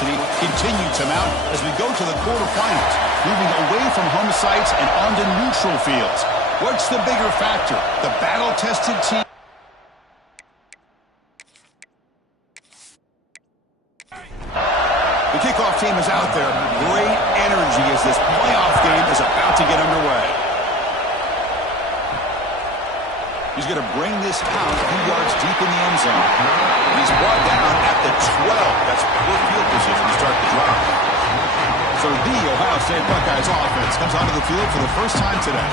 intensity continue to mount as we go to the quarterfinals, moving away from home sites and onto neutral fields. What's the bigger factor? The battle-tested team. The kickoff team is out there. Great energy as this playoff game is about to get underway. He's going to bring this out a few yards deep in the end zone. He's brought down at the 12. That's poor field position to start the drive. So the Ohio State Buckeyes offense comes onto the field for the first time today.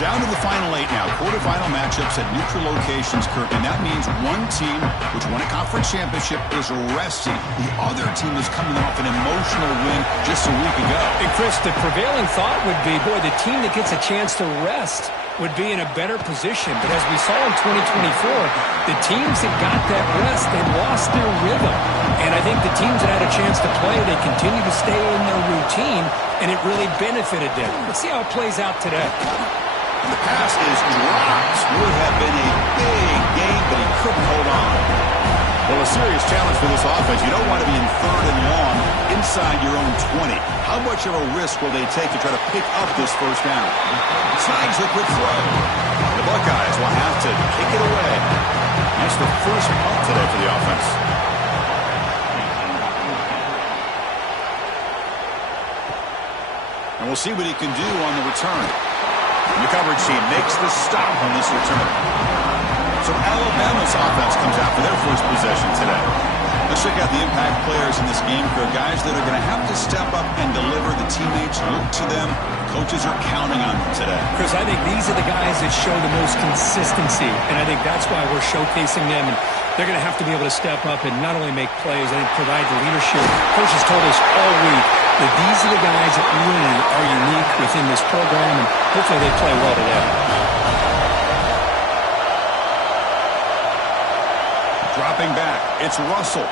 Down to the final 8 now. Quarterfinal matchups at neutral locations, Kirk. And that means one team, which won a conference championship, is resting. The other team is coming off an emotional win just a week ago. And Chris, the prevailing thought would be, boy, the team that gets a chance to rest would be in a better position. But as we saw in 2024, the teams that got that rest, they lost their rhythm. And I think the teams that had a chance to play, they continue to stay in their routine, and it really benefited them. Let's see how it plays out today. The pass is dropped. Would have been a big game, but he couldn't hold on. Well, a serious challenge for this offense. You don't want to be in 3rd and long inside your own 20. How much of a risk will they take to try to pick up this first down? Snags a quick throw. The Buckeyes will have to kick it away. That's the first punt today for the offense. And we'll see what he can do on the return. And the coverage team makes the stop on this return. So Alabama's offense comes out for their first possession today. Let's check out the impact players in this game, for guys that are going to have to step up and deliver. The teammates look to them. Coaches are counting on them today. Chris, I think these are the guys that show the most consistency, and I think that's why we're showcasing them. And they're going to have to be able to step up and not only make plays, I think provide the leadership. Coaches told us all week that these are the guys that really are unique within this program, and hopefully they play well today. Dropping back, it's Russell.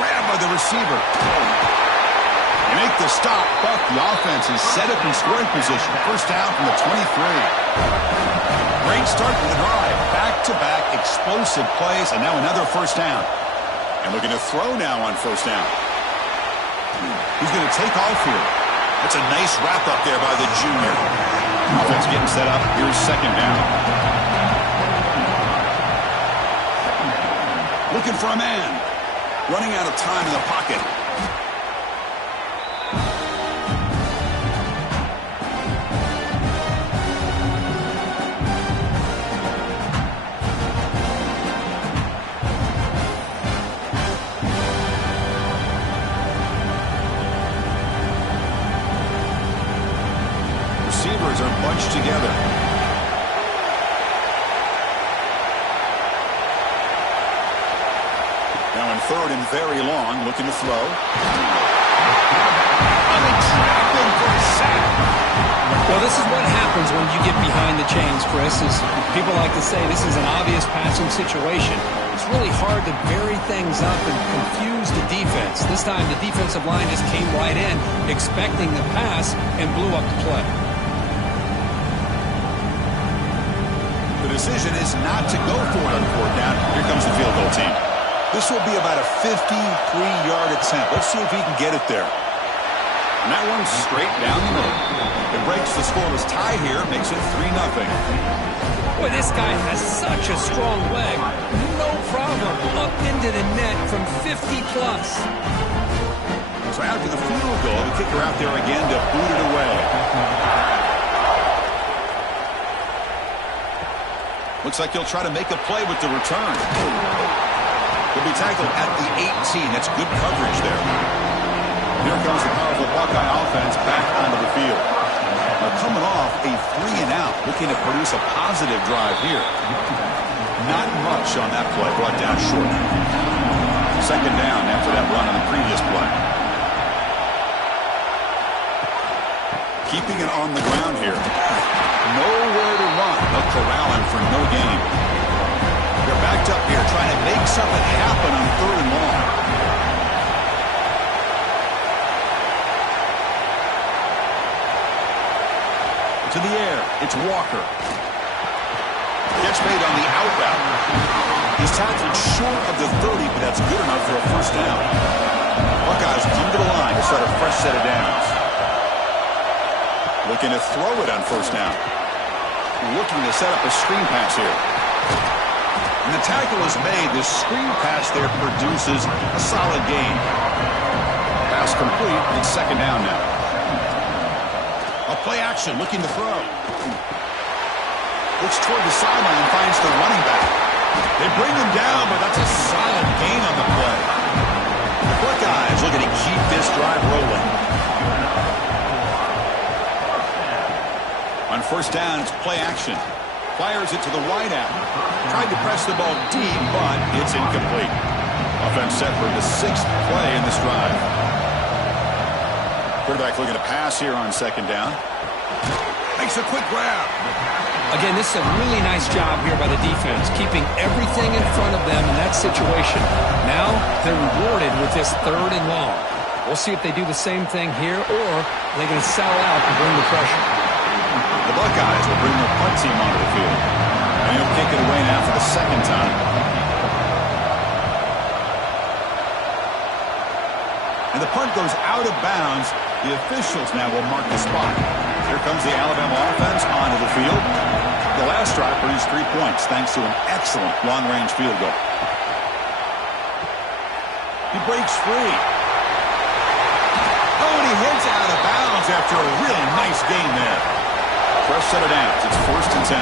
Grabbed by the receiver. They make the stop, but the offense is set up in scoring position. First down from the 23. Great start to the drive. Back-to-back explosive plays, and now another first down. And looking to throw now on first down. He's going to take off here. That's a nice wrap up there by the junior. Offense getting set up. Here's second down. Looking for a man. Running out of time in the pocket. Receivers are bunched together. Now in 3rd and very long, looking to throw. And they trap him for a sack. Well, this is what happens when you get behind the chains, Chris. Is people like to say this is an obvious passing situation. It's really hard to vary things up and confuse the defense. This time the defensive line just came right in, expecting the pass, and blew up the play. The decision is not to go for it on 4th down. Here comes the field goal team. This will be about a 53-yard attempt. Let's see if he can get it there. And that one's straight down the middle. It breaks the scoreless tie here, makes it 3-0. Boy, this guy has such a strong leg. No problem. Up into the net from 50-plus. So after the field goal, the kicker out there again to boot it away. Looks like he'll try to make a play with the return. He'll be tackled at the 18. That's good coverage there. Here comes the powerful Buckeye offense back onto the field. Now coming off a 3-and-out, looking to produce a positive drive here. Not much on that play, brought down short. Second down after that run on the previous play. Keeping it on the ground here. Nowhere to run. They'll corral him for no gain. They're backed up here trying to make something happen on 3rd and long. To the air, it's Walker. Gets made on the out route. He's tackled short of the 30, but that's good enough for a first down. Buckeyes come to the line to start a fresh set of downs. Looking to throw it on first down. Looking to set up a screen pass here. And the tackle is made. This screen pass there produces a solid gain. Pass complete. It's second down now. A play action, looking to throw. Looks toward the sideline, finds the running back. They bring him down, but that's a solid gain on the play. The Buckeyes looking to keep this drive rolling. On first down, it's play action. Fires it to the wide out. Tried to press the ball deep, but it's incomplete. Offense set for the 6th play in this drive. Quarterback looking to pass here on second down. Makes a quick grab. Again, this is a really nice job here by the defense, keeping everything in front of them in that situation. Now they're rewarded with this 3rd and long. We'll see if they do the same thing here, or they're going to sell out and bring the pressure. The Buckeyes will bring their punt team onto the field. And he'll kick it away now for the 2nd time. And the punt goes out of bounds. The officials now will mark the spot. Here comes the Alabama offense onto the field. The last drive produced 3 points thanks to an excellent long-range field goal. He breaks free. Oh, and he heads out of bounds after a really nice gain there. Fresh set of downs. It's 1st and 10.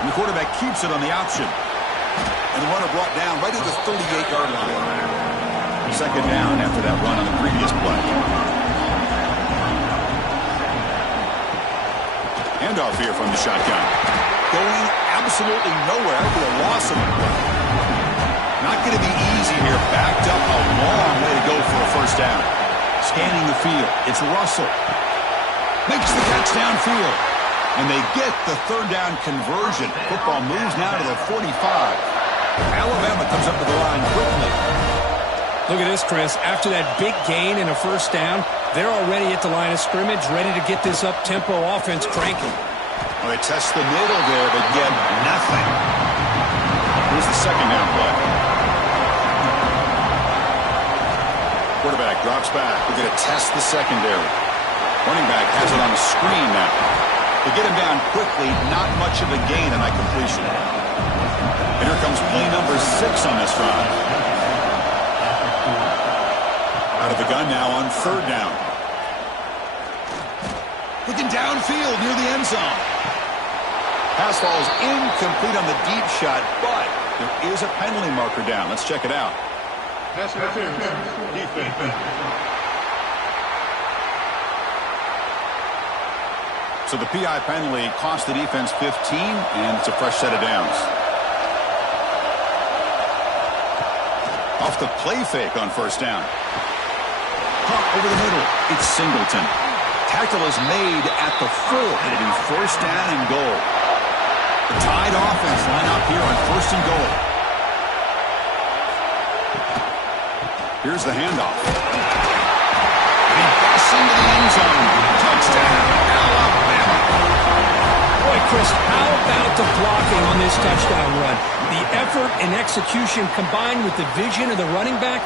And the quarterback keeps it on the option. And the runner brought down right at the 38-yard line. Second down after that run on the previous play. Handoff here from the shotgun. Going absolutely nowhere to a loss of the play. Not going to be easy here. Backed up a long way to go for a first down. Scanning the field. It's Russell. Makes the catch downfield. And they get the 3rd down conversion. Football moves now to the 45. Alabama comes up to the line quickly. Look at this, Chris. After that big gain and a first down, they're already at the line of scrimmage, ready to get this up-tempo offense cranking. Well, they test the middle there, but get nothing. Here's the second down play. Quarterback drops back. We're going to test the secondary. Running back has it on the screen now. To get him down quickly, not much of a gain on that completion. And here comes play number 6 on this drive. Out of the gun now on 3rd down. Looking downfield near the end zone. Pass falls incomplete on the deep shot, but there is a penalty marker down. Let's check it out. That's defense. So the PI penalty cost the defense 15, and it's a fresh set of downs. Off the play fake on first down. Caught over the middle. It's Singleton. Tackle is made at the 4. It'll be first down and goal. The Tide offense line up here on 1st and goal. Here's the handoff. He busts into the end zone. Touchdown, Alabama. Boy, Chris, how about the blocking on this touchdown run? The effort and execution combined with the vision of the running back,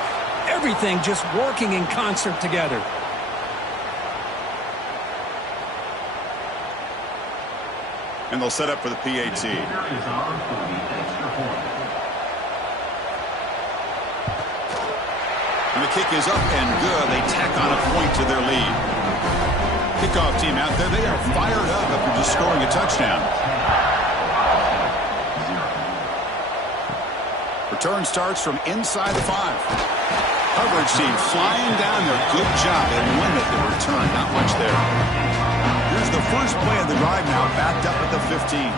everything just working in concert together. And they'll set up for the PAT. And the kick is up and good. They tack on a point to their lead. Kickoff team out there. They are fired up after just scoring a touchdown. Return starts from inside the 5. Coverage team flying down there. Good job. They limit the return. Not much there. Here's the first play of the drive now. Backed up at the 15.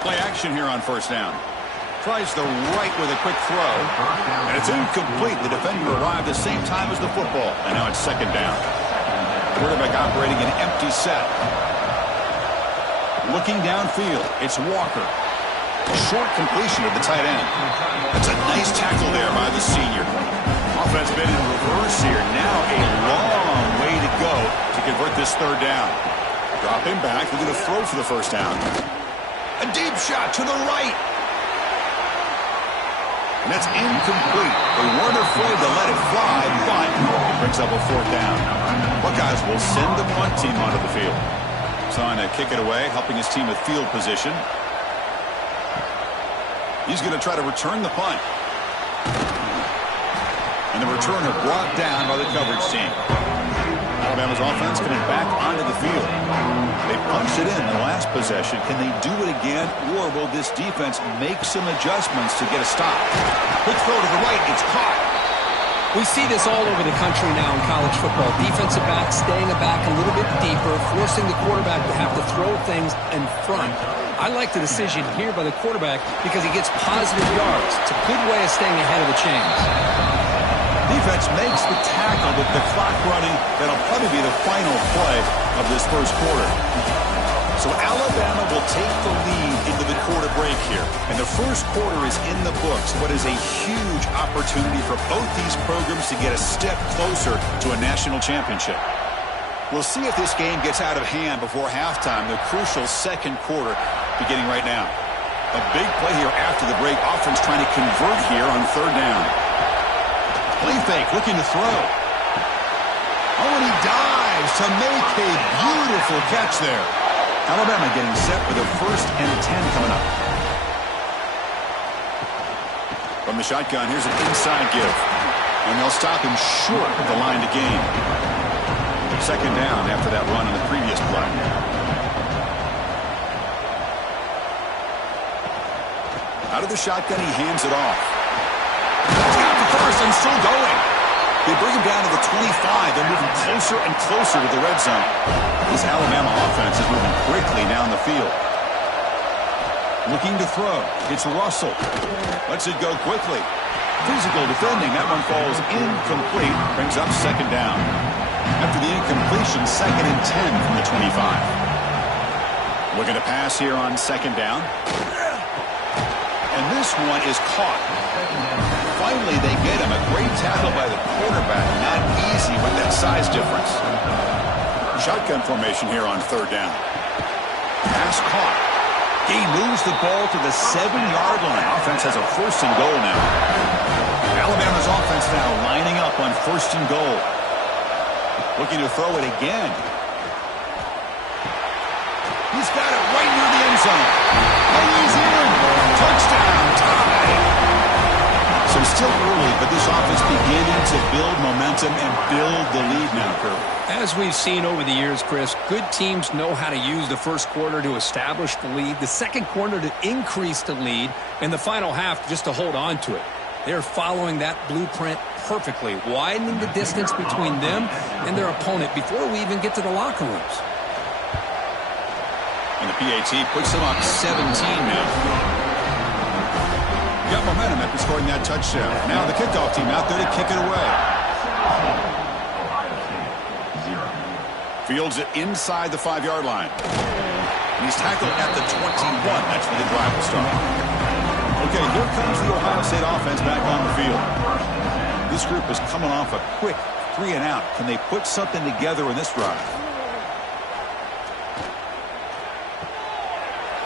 Play action here on first down. Tries the right with a quick throw. And it's incomplete. The defender arrived the same time as the football. And now it's second down. Quarterback operating an empty set. Looking downfield. It's Walker. Short completion of the tight end. That's a nice tackle there by the senior. Offense been in reverse here. Now a long way to go to convert this third down. Drop him back. They're going to throw for the first down. A deep shot to the right. And that's incomplete. They weren't afraid to let it fly, but it brings up a fourth down. Buckeyes will send the punt team onto the field. Trying to kick it away, helping his team with field position. He's going to try to return the punt. And the returner brought down by the coverage team. Alabama's offense coming back onto the field. They punched it in the last possession. Can they do it again, or will this defense make some adjustments to get a stop? Quick throw to the right. It's caught. We see this all over the country now in college football. Defensive backs staying back a little bit deeper, forcing the quarterback to have to throw things in front. I like the decision here by the quarterback because he gets positive yards. It's a good way of staying ahead of the chains. Defense makes the tackle with the clock running. That'll probably be the final play of this first quarter. So Alabama will take the lead into the quarter break here. And the first quarter is in the books. What is a huge opportunity for both these programs to get a step closer to a national championship. We'll see if this game gets out of hand before halftime. The crucial second quarter beginning right now. A big play here after the break. Offense trying to convert here on third down. Play fake, looking to throw. Oh, and he dives to make a beautiful catch there. Alabama getting set for the 1st and 10 coming up. From the shotgun, here's an inside give. And they'll stop him short of the line to gain. Second down after that run on the previous play. Out of the shotgun, he hands it off. He's got the first and still going. They bring him down to the 25. They're moving closer and closer to the red zone. This Alabama offense is moving quickly down the field. Looking to throw. It's Russell. Lets it go quickly. Physical defending. That one falls incomplete. Brings up second down. After the incompletion, 2nd and 10 from the 25. Looking to pass here on second down. And this one is caught. Finally, they get him. A great tackle by the quarterback. Not easy with that size difference. Shotgun formation here on third down. Pass caught. He moves the ball to the 7-yard line. Offense has a 1st and goal now. Alabama's offense now lining up on 1st and goal. Looking to throw it again. He's got it right near the end zone. And he's in. Touchdown. Tie. So still early, but this offense beginning to build momentum and build the lead now, Kurt. As we've seen over the years, Chris, good teams know how to use the first quarter to establish the lead, the second quarter to increase the lead, and the final half just to hold on to it. They're following that blueprint perfectly, widening the distance between them and their opponent before we even get to the locker rooms. And the PAT puts them up 17 now. Got momentum after scoring that touchdown. Now the kickoff team out there to kick it away. Fields it inside the 5-yard line. And he's tackled at the 21. That's where the drive will start. Okay, here comes the Ohio State offense back on the field. This group is coming off a quick 3 and out. Can they put something together in this drive?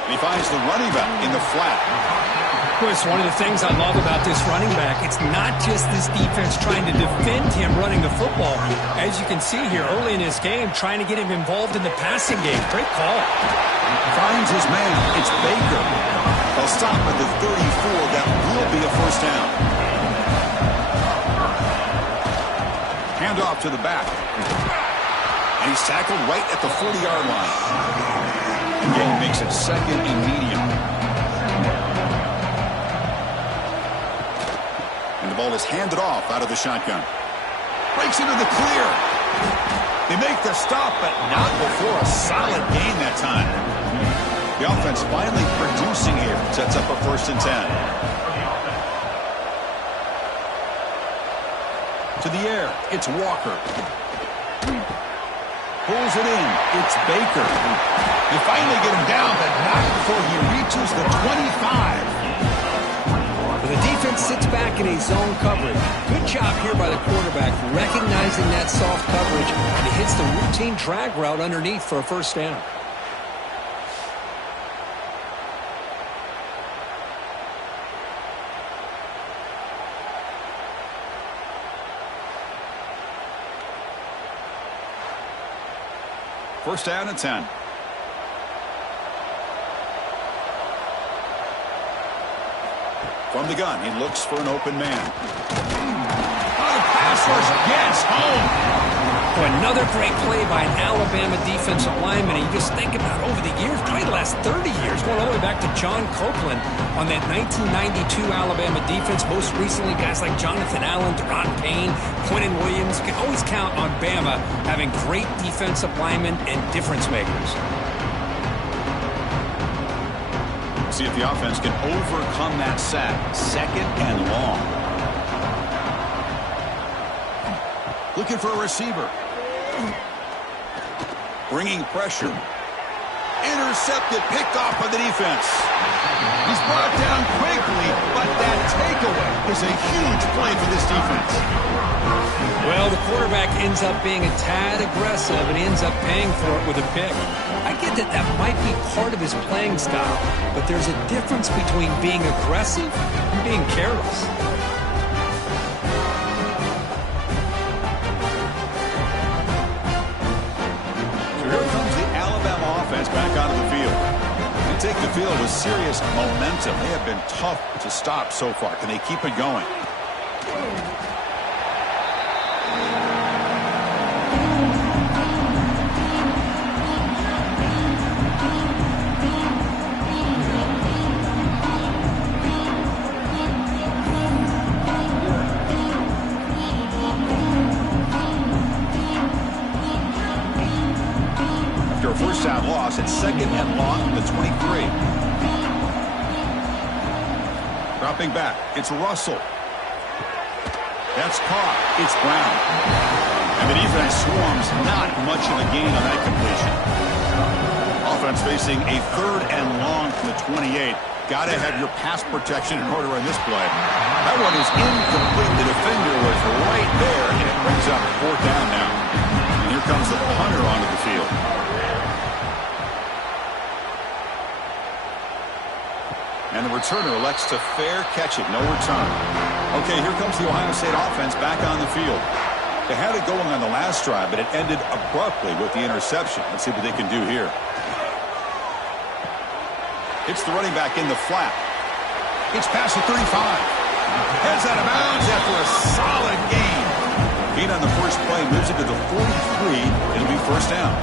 And he finds the running back in the flat. Chris, one of the things I love about this running back, it's not just this defense trying to defend him running the football. As you can see here early in this game, trying to get him involved in the passing game. Great call. Finds his man. It's Baker. They'll stop at the 34. That will be a 1st down. Hand off to the back. And he's tackled right at the 40-yard line. The game makes it 2nd and medium. And the ball is handed off out of the shotgun. Breaks into the clear. They make the stop, but not before a solid gain that time. The offense finally producing here. Sets up a 1st and 10. To the air. It's Walker. Pulls it in. It's Baker. They finally get him down, but not before he reaches the 25. The defense defense sits back in a zone coverage. Good job here by the quarterback, recognizing that soft coverage, and he hits the routine drag route underneath for a first down. First down and 10. From the gun, he looks for an open man. Oh, the pass rush gets home. Another great play by an Alabama defensive lineman. And you just think about over the years, probably the last 30 years, going all the way back to John Copeland on that 1992 Alabama defense. Most recently, guys like Jonathan Allen, Deron Payne, Quentin Williams. You can always count on Bama having great defensive linemen and difference makers. See if the offense can overcome that sack. Second and long. Looking for a receiver. Bringing pressure. Intercepted, picked off by the defense. He's brought down quickly, but that takeaway is a huge play for this defense. Well, the quarterback ends up being a tad aggressive and ends up paying for it with a pick. I get that that might be part of his playing style, but there's a difference between being aggressive and being careless. So here comes the Alabama offense back onto the field. They take the field with serious momentum. They have been tough to stop so far. Can they keep it going? First down loss at second and long from the 23. Dropping back, it's Russell. That's caught. It's Brown. And the defense swarms, not much of a gain on that completion. Offense facing a third and long from the 28. Got to have your pass protection in order on this play. That one is incomplete. The defender was right there, and it brings up fourth down now. And here comes the punter onto the field. And the returner elects to fair catch it. No return. Okay, here comes the Ohio State offense back on the field. They had it going on the last drive, but it ended abruptly with the interception. Let's see what they can do here. It's the running back in the flat. It's past the 35. Heads out of bounds after a solid gain. Gain on the first play moves it to the 43. It'll be first down.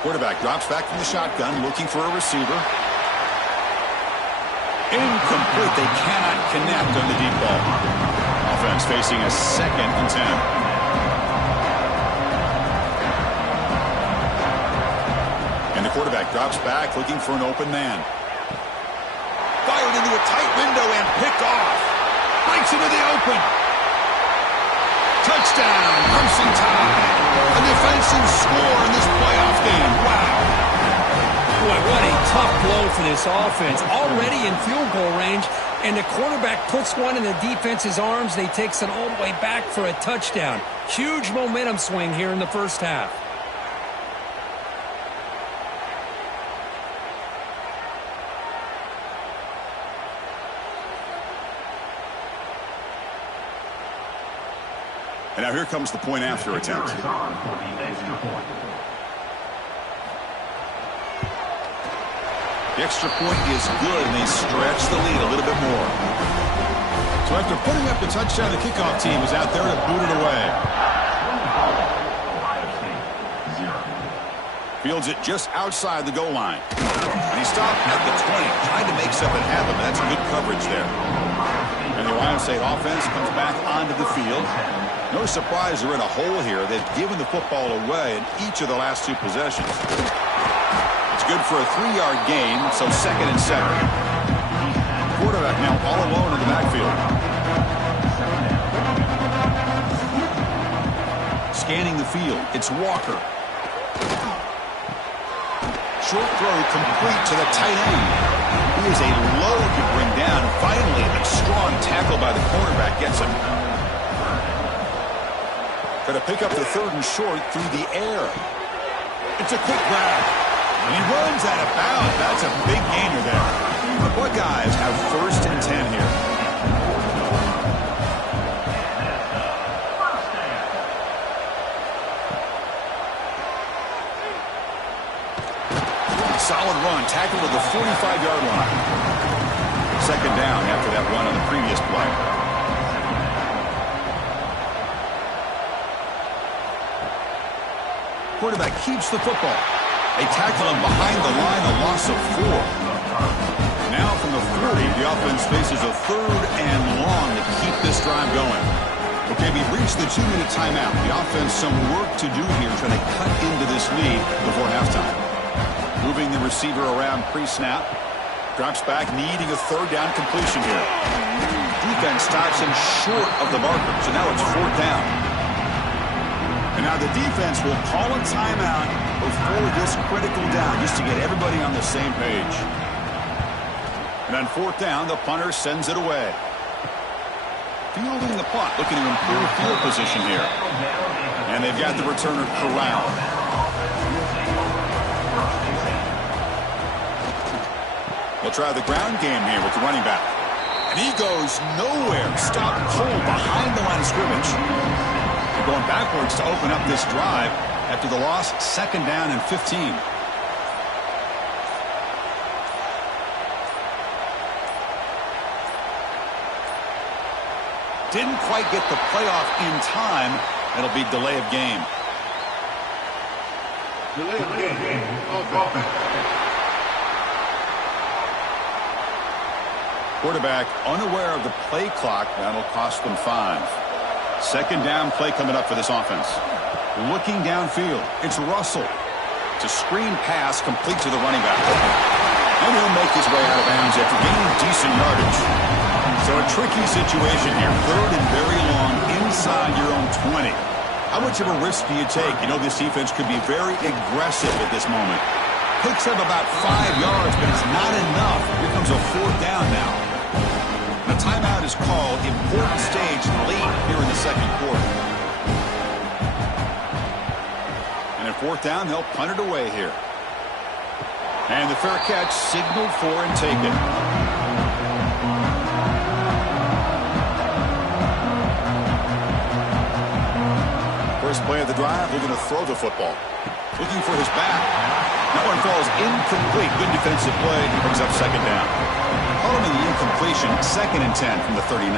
Quarterback drops back from the shotgun, looking for a receiver. Incomplete. They cannot connect on the deep ball. Offense facing a second and 10. And the quarterback drops back, looking for an open man. Fired into a tight window and picked off. Breaks into the open. Touchdown, Crimson Tide. A defensive score in this playoff game. Wow. Boy, what a tough blow for this offense. Already in field goal range, and the quarterback puts one in the defense's arms. They takes it all the way back for a touchdown. Huge momentum swing here in the first half. And now here comes the point after attempt. The extra point is good, and they stretch the lead a little bit more. So after putting up the touchdown, the kickoff team is out there to boot it away. Fields it just outside the goal line. And he stopped at the 20, trying to make something happen, but that's good coverage there. And the Ohio State offense comes back onto the field. No surprise they're in a hole here. They've given the football away in each of the last two possessions. It's good for a 3-yard gain, so second and 7. Quarterback now all alone in the backfield. Scanning the field, it's Walker. Short throw complete to the tight end. He is a load to bring down. Finally, a strong tackle by the cornerback gets him. Going to pick up the 3rd and short through the air. It's a quick grab. And he runs out of bounds. That's a big gainer there. The Buckeyes have 1st and 10 here. Solid run, tackle to the 45-yard line. 2nd down after that run on the previous play. Quarterback keeps the football. They tackle him behind the line, a loss of 4. Now from the 40, the offense faces a 3rd and long to keep this drive going. Okay, we've reached the 2-minute timeout. The offense some work to do here, trying to cut into this lead before halftime. Moving the receiver around pre-snap. Drops back, needing a 3rd down completion here. Defense stops him short of the marker, so now it's 4th down. And now the defense will call a timeout before this critical down, just to get everybody on the same page. And on 4th down, the punter sends it away. Fielding the punt, looking to improve field position here. And they've got the returner corralled. They'll try the ground game here with the running back. And he goes nowhere. Stopped cold behind the line of scrimmage. They're going backwards to open up this drive after the loss. 2nd down and 15. Didn't quite get the playoff in time. It'll be delay of game. Delay of game. Quarterback unaware of the play clock. That'll cost them 5. 2nd down play coming up for this offense. Looking downfield. It's Russell. It's a screen pass complete to the running back. And he'll make his way out of bounds after gaining decent yardage. So a tricky situation here. 3rd and very long inside your own 20. How much of a risk do you take? You know this defense could be very aggressive at this moment. Picks up about 5 yards, but it's not enough. Here comes a 4th down now. The timeout is called. Important stage late here in the 2nd quarter. And at 4th down, they'll punt it away here. And the fair catch signaled for and taken. First play of the drive, they're going to throw the football. Looking for his back. That one falls incomplete. Good defensive play. He brings up 2nd down. Following the incompletion, 2nd and 10 from the 39.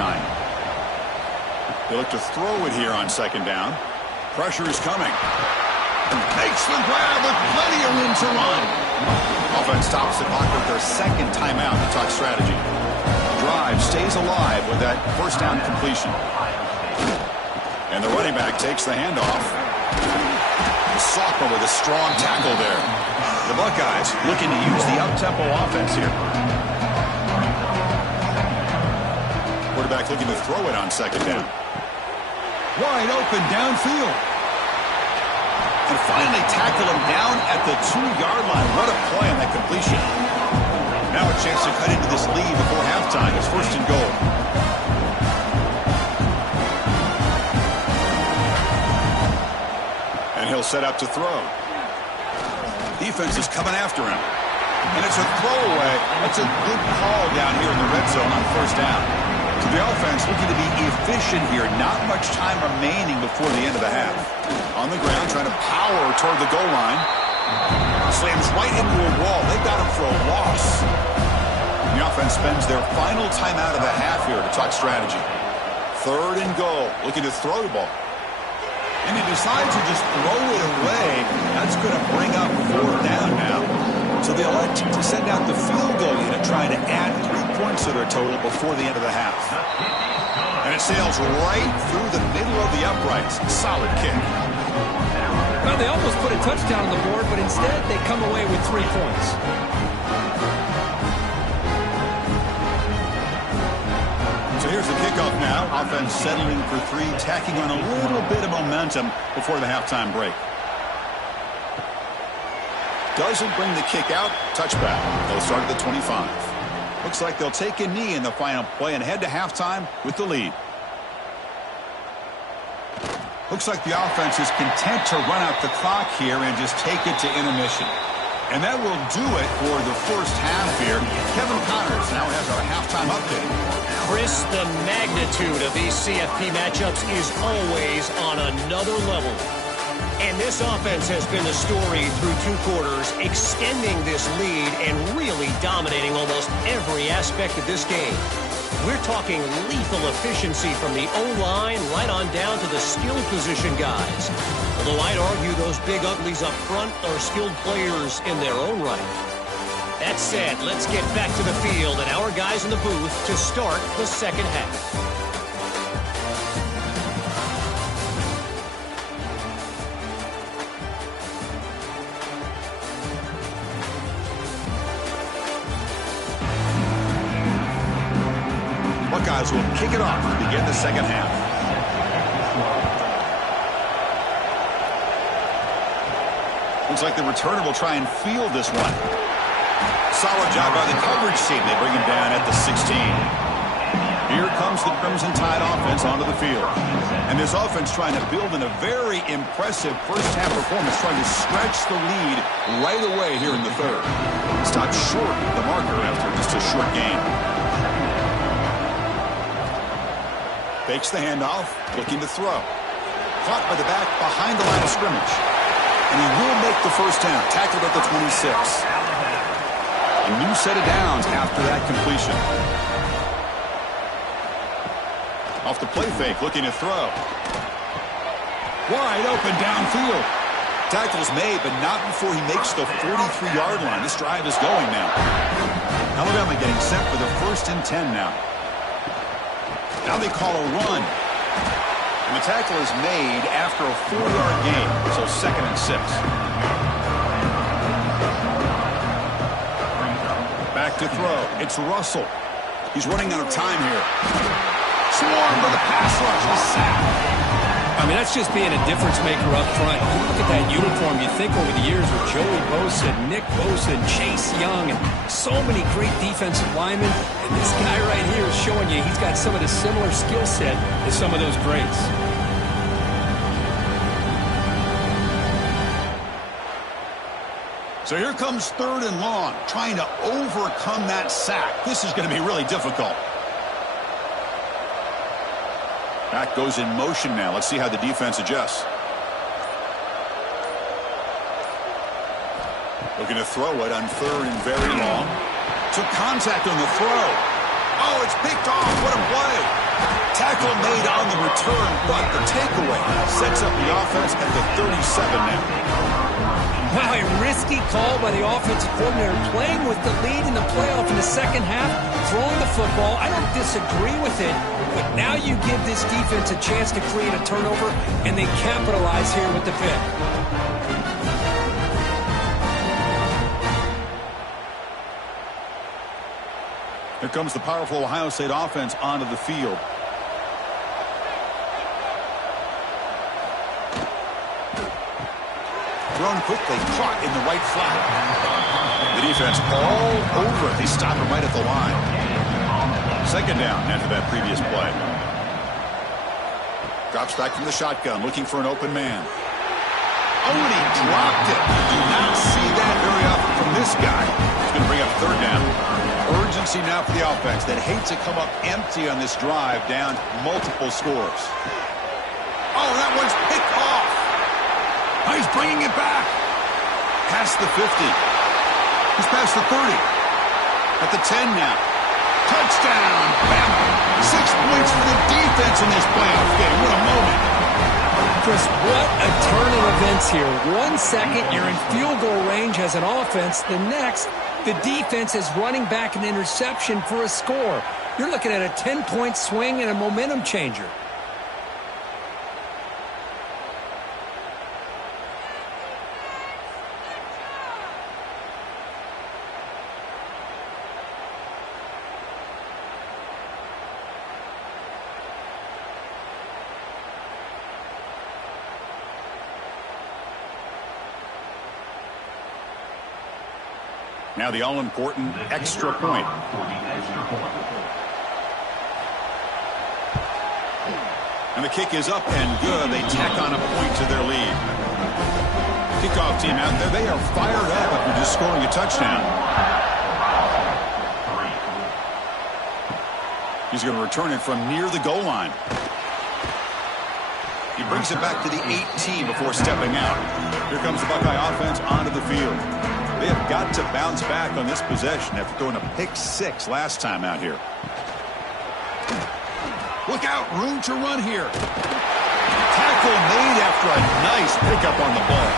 They look to throw it here on 2nd down. Pressure is coming. Makes the grab with plenty of room to run. Offense stops the clock with their 2nd timeout to talk strategy. Drive stays alive with that 1st down completion. And the running back takes the handoff. The sophomore with a strong tackle there. The Buckeyes looking to use the up-tempo offense here. Quarterback looking to throw it on 2nd down. Wide open downfield. And finally tackle him down at the 2-yard line. What a play on that completion. Now a chance to cut into this lead before halftime. It's 1st and goal. And he'll set up to throw. Defense is coming after him. And it's a throwaway. That's a good call down here in the red zone on 1st down. So the offense looking to be efficient here. Not much time remaining before the end of the half. On the ground, trying to power toward the goal line. Slams right into a wall. They got him for a loss. And the offense spends their final timeout of the half here to talk strategy. 3rd and goal. Looking to throw the ball. And he decides to just throw it away. That's going to bring up 4th down now. So they elect to send out the field goal unit, trying to add 3 points to their total before the end of the half. And it sails right through the middle of the uprights. Solid kick. Well, they almost put a touchdown on the board, but instead they come away with 3 points. So here's the kickoff now. Offense settling for 3, tacking on a little bit of momentum before the halftime break. Doesn't bring the kick out. Touchback. They'll start at the 25. Looks like they'll take a knee in the final play and head to halftime with the lead. Looks like the offense is content to run out the clock here and just take it to intermission. And that will do it for the first half here. Kevin Connors now has our halftime update. Chris, the magnitude of these CFP matchups is always on another level. And this offense has been the story through 2 quarters, extending this lead and really dominating almost every aspect of this game. We're talking lethal efficiency from the O-line right on down to the skill position guys. Although I'd argue those big uglies up front are skilled players in their own right. That said, let's get back to the field and our guys in the booth to start the second half. Buckeyes will kick it off to begin the second half. Looks like the returner will try and field this one. Solid job by the coverage team. They bring him down at the 16. Here comes the Crimson Tide offense onto the field. And this offense trying to build in a very impressive first-half performance, trying to stretch the lead right away here in the third. Stopped short of the marker after just a short game. Fakes the handoff, looking to throw. Caught by the back behind the line of scrimmage. And he will make the first down, tackled at the 26. A new set of downs after that completion. Off the play fake, looking to throw. Wide open downfield. Tackle's made, but not before he makes the 43-yard line. This drive is going now. Alabama getting set for the 1st and 10 now. Now they call a run. And the tackle is made after a 4-yard gain, so 2nd and 6. Back to throw. It's Russell. He's running out of time here. Swarmed by the pass rush. A sack. I mean, that's just being a difference maker up front. You look at that uniform, you think over the years with Joey Bosa, Nick Bosa, and Chase Young, and so many great defensive linemen. And this guy right here is showing you he's got some of the similar skill set as some of those greats. So here comes 3rd and long, trying to overcome that sack. This is going to be really difficult. Back goes in motion now. Let's see how the defense adjusts. Looking to throw it on 3rd and very long. Took contact on the throw. Oh, it's picked off. What a play. Tackle made on the return, but the takeaway sets up the offense at the 37 now. Wow, a risky call by the offensive coordinator, playing with the lead in the playoff in the second half, throwing the football. I don't disagree with it, but now you give this defense a chance to create a turnover, and they capitalize here with the pick. Here comes the powerful Ohio State offense onto the field. Thrown quickly, caught in the right flat. The defense all over it. They stop him right at the line. 2nd down after that previous play. Drops back from the shotgun, looking for an open man. Oh, and he dropped it. Do not see that very often from this guy. He's going to bring up 3rd down. Urgency now for the offense that hates to come up empty on this drive, down multiple scores. Oh, that one's picked off. Oh, he's bringing it back. Past the 50. He's past the 30. At the 10 now. Touchdown, Bama. 6 points for the defense in this playoff game. What a moment. Chris, what a turn of events here. 1 second, you're in field goal range as an offense. The next, the defense is running back an interception for a score. You're looking at a 10-point swing and a momentum changer. Now the all-important extra point. And the kick is up and good. They tack on a point to their lead. Kickoff team out there. They are fired up after just scoring a touchdown. He's going to return it from near the goal line. He brings it back to the 18 before stepping out. Here comes the Buckeye offense onto the field. They have got to bounce back on this possession after throwing a pick 6 last time out here. Look out, room to run here. Tackle made after a nice pickup on the ball.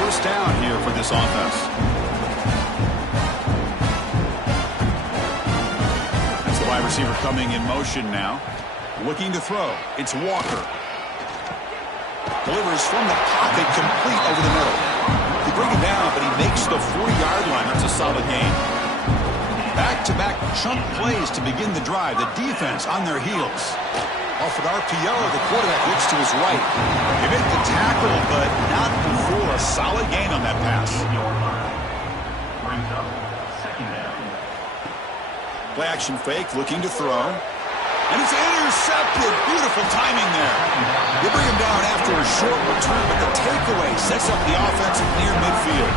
First down here for this offense. That's the wide receiver coming in motion now. Looking to throw. It's Walker. Delivers from the pocket, complete over the middle. He brings it down, but he makes the 40-yard line. That's a solid gain. Back-to-back chunk plays to begin the drive. The defense on their heels. Off an RPO, the quarterback looks to his right. He made the tackle, but not before a solid gain on that pass. Play action fake, looking to throw. And it's intercepted. Beautiful timing there. They bring him down after a short return, but the takeaway sets up the offense near midfield.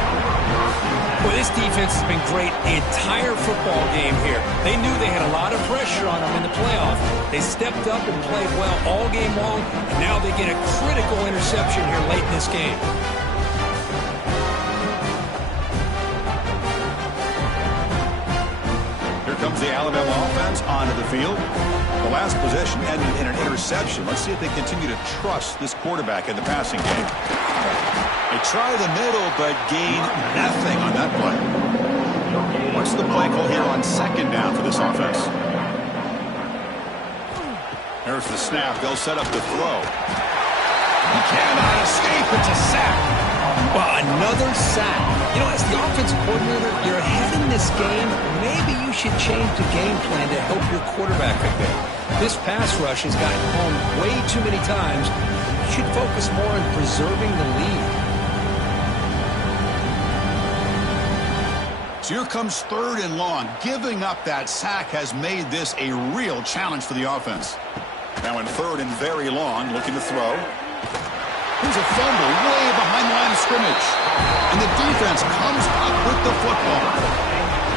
Well, this defense has been great the entire football game here. They knew they had a lot of pressure on them in the playoff. They stepped up and played well all game long, and now they get a critical interception here late in this game. Here comes the Alabama offense onto the field. The last possession ended in an interception. Let's see if they continue to trust this quarterback in the passing game. They try the middle, but gain nothing on that play. What's the play call here on second down for this offense? There's the snap. They'll set up the throw. He cannot escape. It's a sack. Well, another sack. You know, as the offensive coordinator, you're ahead in this game. Maybe you should change the game plan to help your quarterback a bit. This pass rush has gotten home way too many times. You should focus more on preserving the lead. So here comes 3rd and long. Giving up that sack has made this a real challenge for the offense. Now in 3rd and very long, looking to throw. Here's a fumble way behind the line of scrimmage. And the defense comes up with the football.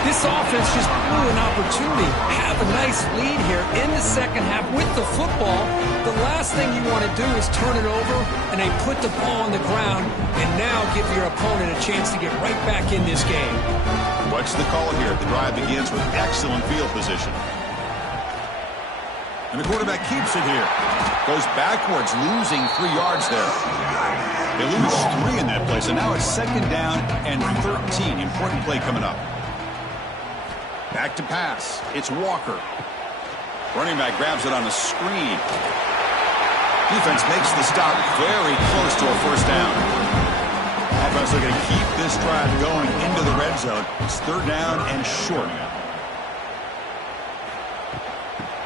This offense just blew an opportunity. Have a nice lead here in the second half with the football. The last thing you want to do is turn it over, and they put the ball on the ground, and now give your opponent a chance to get right back in this game. What's the call here? The drive begins with excellent field position. And the quarterback keeps it here. Goes backwards, losing 3 yards there. They lose 3 in that play, so now it's 2nd down and 13. Important play coming up. Back to pass. It's Walker. Running back grabs it on the screen. Defense makes the stop very close to a first down. Offense looking to keep this drive going into the red zone. It's 3rd down and short.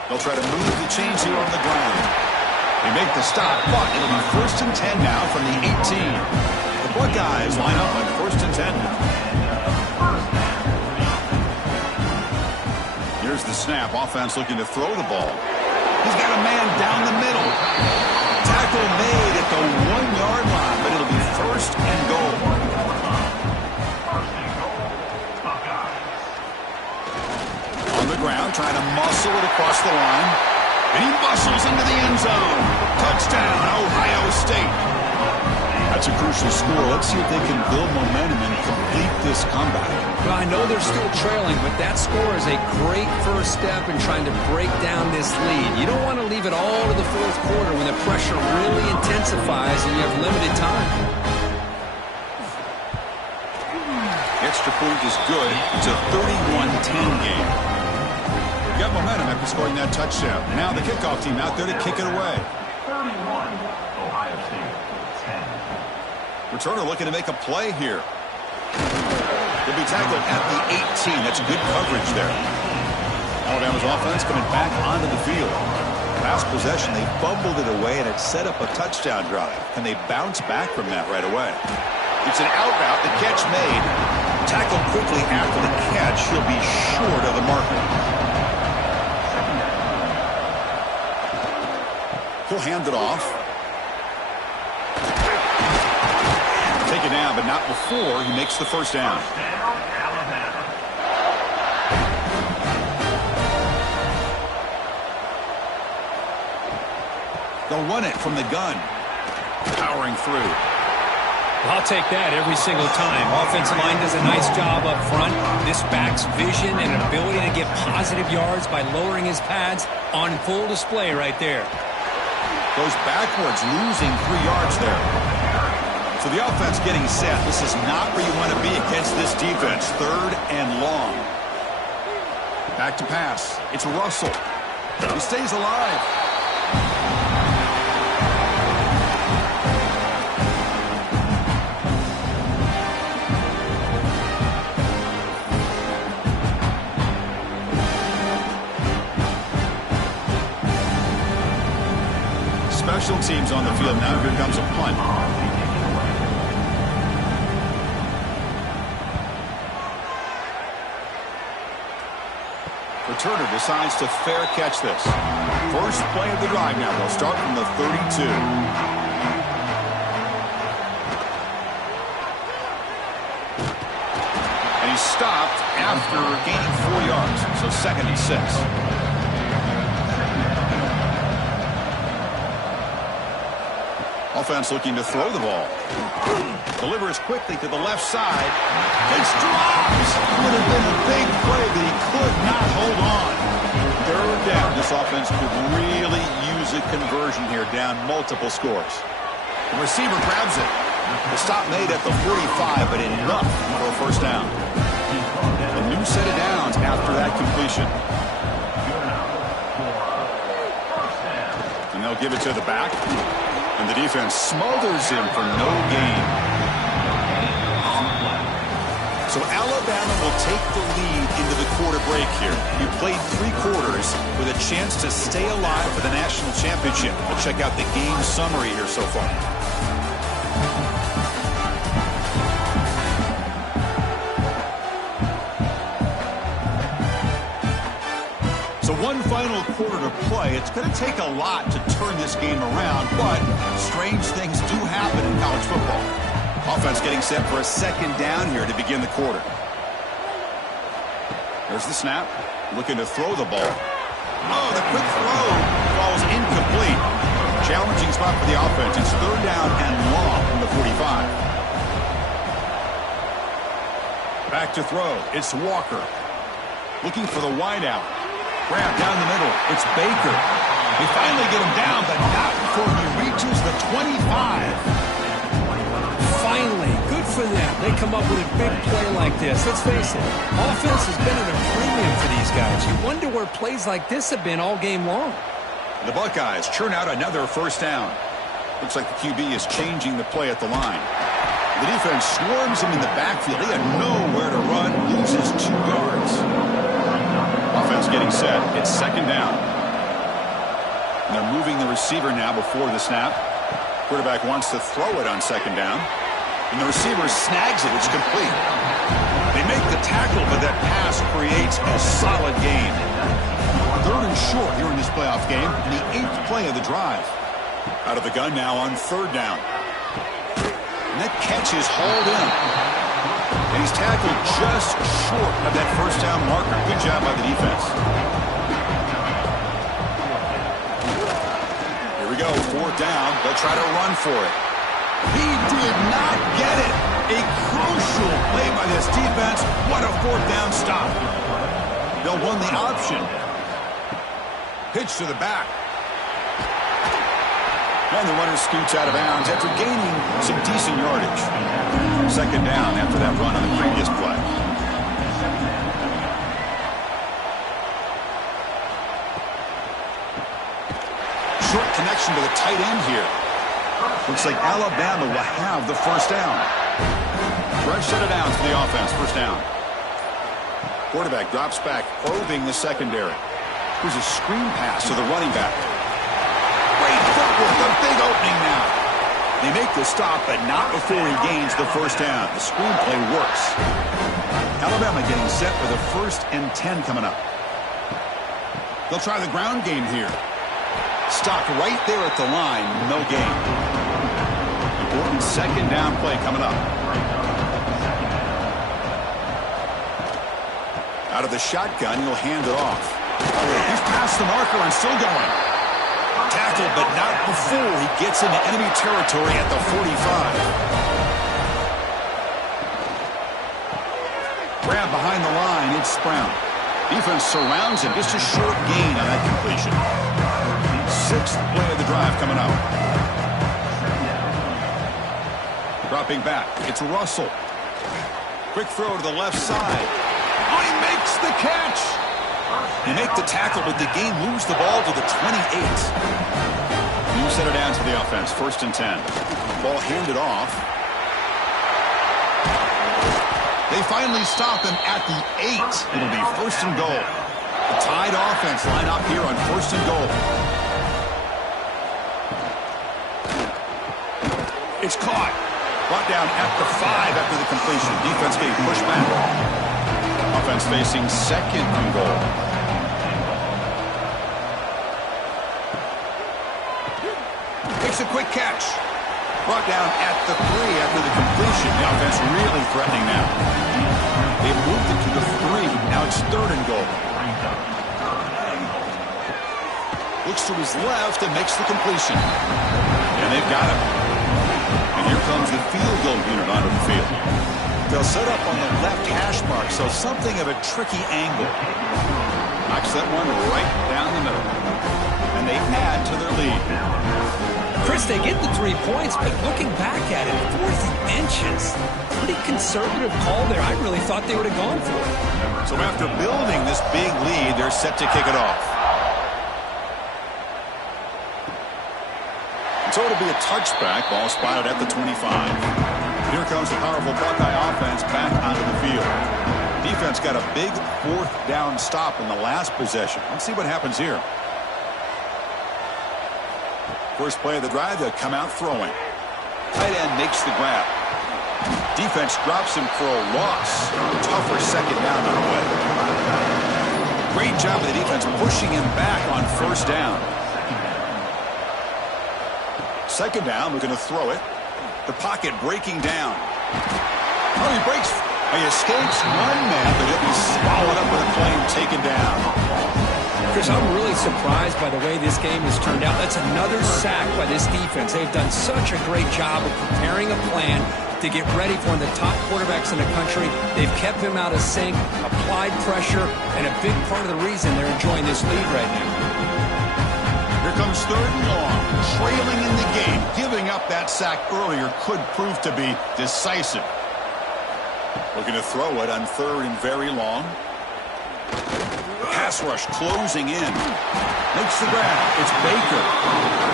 They'll try to move the chains here on the ground. They make the stop, but it'll be 1st and 10 now from the 18. The Buckeyes line up on 1st and 10 now. Here's the snap. Offense looking to throw the ball. He's got a man down the middle. Tackle made at the 1-yard line, but it'll be 1st and goal. On the ground, trying to muscle it across the line. And he muscles into the end zone. Touchdown, Ohio State. That's a crucial score. Let's see if they can build momentum and complete this comeback. Well, I know they're still trailing, but that score is a great first step in trying to break down this lead. You don't want to leave it all to the 4th quarter when the pressure really intensifies and you have limited time. The extra point is good. It's a 31-10 game. You got momentum after scoring that touchdown. Now the kickoff team out there to kick it away. 31, Ohio State, 10. Returner looking to make a play here. He'll be tackled at the 18. That's good coverage there. Alabama's offense coming back onto the field. Last possession, they fumbled it away, and it set up a touchdown drive. Can they bounce back from that right away? It's an out route. The catch made. Tackled quickly after the catch. He'll be short of the marker. He'll hand it off. Take it down, but not before he makes the first down. They'll run it from the gun. Powering through. I'll take that every single time. Offensive line does a nice job up front. This back's vision and ability to get positive yards by lowering his pads on full display right there. Goes backwards, losing 3 yards there. So the offense getting set. This is not where you want to be against this defense. 3rd and long. Back to pass. It's Russell. He stays alive. Special teams on the field now. Here comes a punt. Returner decides to fair catch this. First play of the drive now. They'll start from the 32. And he's stopped after gaining 4 yards. So 2nd and 6. Offense looking to throw the ball. Delivers quickly to the left side. It's dropped. Would have been a big play, but he could not hold on. 3rd down. This offense could really use a conversion here, down multiple scores. The receiver grabs it. The stop made at the 45, but enough for a first down. A new set of downs after that completion. And they'll give it to the back. And the defense smothers him for no gain. So Alabama will take the lead into the quarter break here. You played 3 quarters with a chance to stay alive for the national championship. We'll check out the game summary here so far. So one final quarter to play. It's going to take a lot to turn this game around, but strange things do happen in college football. Offense getting set for a 2nd down here to begin the quarter. There's the snap. Looking to throw the ball. Oh, the quick throw falls incomplete. Challenging spot for the offense. It's 3rd down and long from the 45. Back to throw. It's Walker. Looking for the wideout. Grab down the middle. It's Baker. They finally get him down, but not before he reaches the 25. Finally, good for them. They come up with a big play like this. Let's face it, offense has been at a premium for these guys. You wonder where plays like this have been all game long. The Buckeyes churn out another first down. Looks like the QB is changing the play at the line. The defense swarms him in the backfield. He had nowhere to run. Loses 2 yards. Offense getting set. It's 2nd down. And they're moving the receiver now before the snap. Quarterback wants to throw it on 2nd down. And the receiver snags it. It's complete. They make the tackle, but that pass creates a solid gain. 3rd and short here in this playoff game. And the 8th play of the drive. Out of the gun now on 3rd down. And that catch is hauled in. And he's tackled just short of that first down marker. Good job by the defense. Here we go, 4th down. They'll try to run for it. He did not get it. A crucial play by this defense. What a 4th down stop. They'll run the option. Pitch to the back. And the runner scoots out of bounds after gaining some decent yardage. 2nd down after that run on the previous play. Short connection to the tight end here. Looks like Alabama will have the first down. Fresh set of downs for the offense. First down. Quarterback drops back, probing the secondary. Here's a screen pass to the running back. Great footwork, a big opening now. They make the stop, but not before he gains the first down. The screenplay works. Alabama getting set for the 1st and 10 coming up. They'll try the ground game here. Stopped right there at the line. No gain. Important 2nd down play coming up. Out of the shotgun, he'll hand it off. He's past the marker and still going. Tackled, but not before he gets into enemy territory at the 45. Grab behind the line, it's Brown. Defense surrounds him, just a short gain on that completion. 6th play of the drive coming up. Dropping back, it's Russell. Quick throw to the left side. Oh, he makes the catch. They make the tackle, but the game moves the ball to the 28. You set it down to the offense, 1st and 10. Ball handed off. They finally stop him at the 8. It'll be 1st and goal. The tied offense line up here on 1st and goal. It's caught. Brought down at the 5 after the completion. Defense getting pushed back. Offense facing 2nd and goal. Makes a quick catch. Brought down at the 3 after the completion. The offense really threatening now. They moved it to the 3. Now it's 3rd and goal. Looks to his left and makes the completion. And they've got him. And here comes the field goal unit onto the field. They'll set up on the left hash mark, so something of a tricky angle. Knocks that one right down the middle. And they add to their lead. Chris, they get the 3 points, but looking back at it, 4th inches. Pretty conservative call there. I really thought they would have gone for it. So after building this big lead, they're set to kick it off. So it'll be a touchback. Ball spotted at the 25. Here comes the powerful Buckeye offense back onto the field. Defense got a big 4th down stop in the last possession. Let's see what happens here. First play of the drive, they'll come out throwing. Tight end makes the grab. Defense drops him for a loss. Tougher 2nd down on the way. Great job of the defense pushing him back on 1st down. 2nd down, we're going to throw it. The pocket breaking down. Oh, he breaks. He escapes one man, but he'll be swallowed up with a play and taken down. Chris, I'm really surprised by the way this game has turned out. That's another sack by this defense. They've done such a great job of preparing a plan to get ready for one of the top quarterbacks in the country. They've kept him out of sync, applied pressure, and a big part of the reason they're enjoying this lead right now. Here comes 3rd and long. Trailing in the game. Giving up that sack earlier could prove to be decisive. Looking to throw it on 3rd and very long. Pass rush closing in. Makes the grab. It's Baker.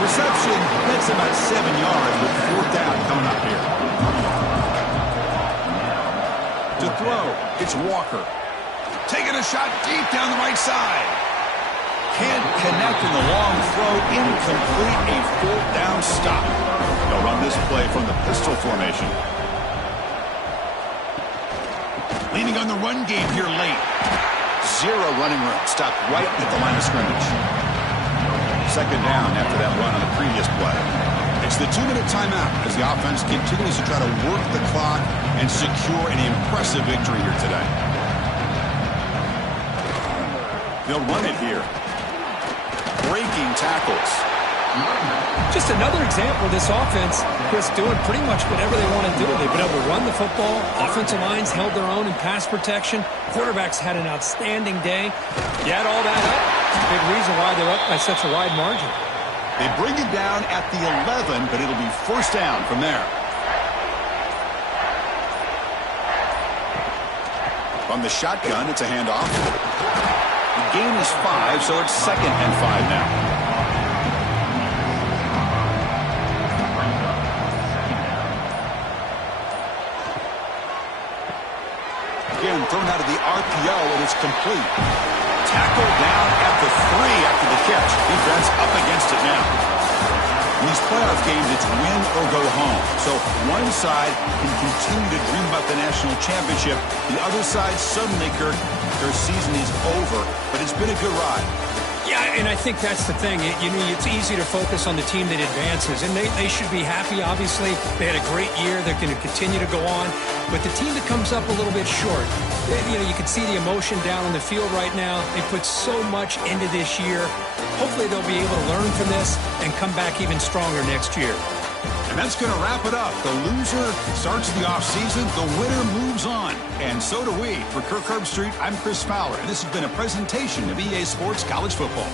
Reception. That's about 7 yards with 4th down coming up here. To throw. It's Walker. Taking a shot deep down the right side. Can't connect in the long throw. Incomplete. A 4th down stop. They'll run this play from the pistol formation. Leaning on the run game here late. 0 running room. Stopped right at the line of scrimmage. 2nd down after that run on the previous play. It's the 2-minute timeout as the offense continues to try to work the clock and secure an impressive victory here today. They'll run it here. Breaking tackles. Just another example of this offense, Chris, doing pretty much whatever they want to do. They've been able to run the football. Offensive lines held their own in pass protection. Quarterbacks had an outstanding day. You add all that up, it's a big reason why they're up by such a wide margin. They bring it down at the 11, but it'll be 1st down from there. From the shotgun, it's a handoff. The gain is 5, so it's 2nd and 5 now. Again, thrown out of the RPO, and it's complete. Tackle down at the 3 after the catch. Defense up against it now. In these playoff games, it's win or go home. So one side can continue to dream about the national championship. The other side, suddenly, Kirk, their season is over. But it's been a good ride. Yeah, and I think that's the thing. It's easy to focus on the team that advances, and they should be happy, obviously. They had a great year. They're going to continue to go on. But the team that comes up a little bit short, you can see the emotion down on the field right now. They put so much into this year. Hopefully they'll be able to learn from this and come back even stronger next year. And that's going to wrap it up. The loser starts the offseason. The winner moves on. And so do we. For Kirk Herbstreit, I'm Chris Fowler. And this has been a presentation of EA Sports College Football.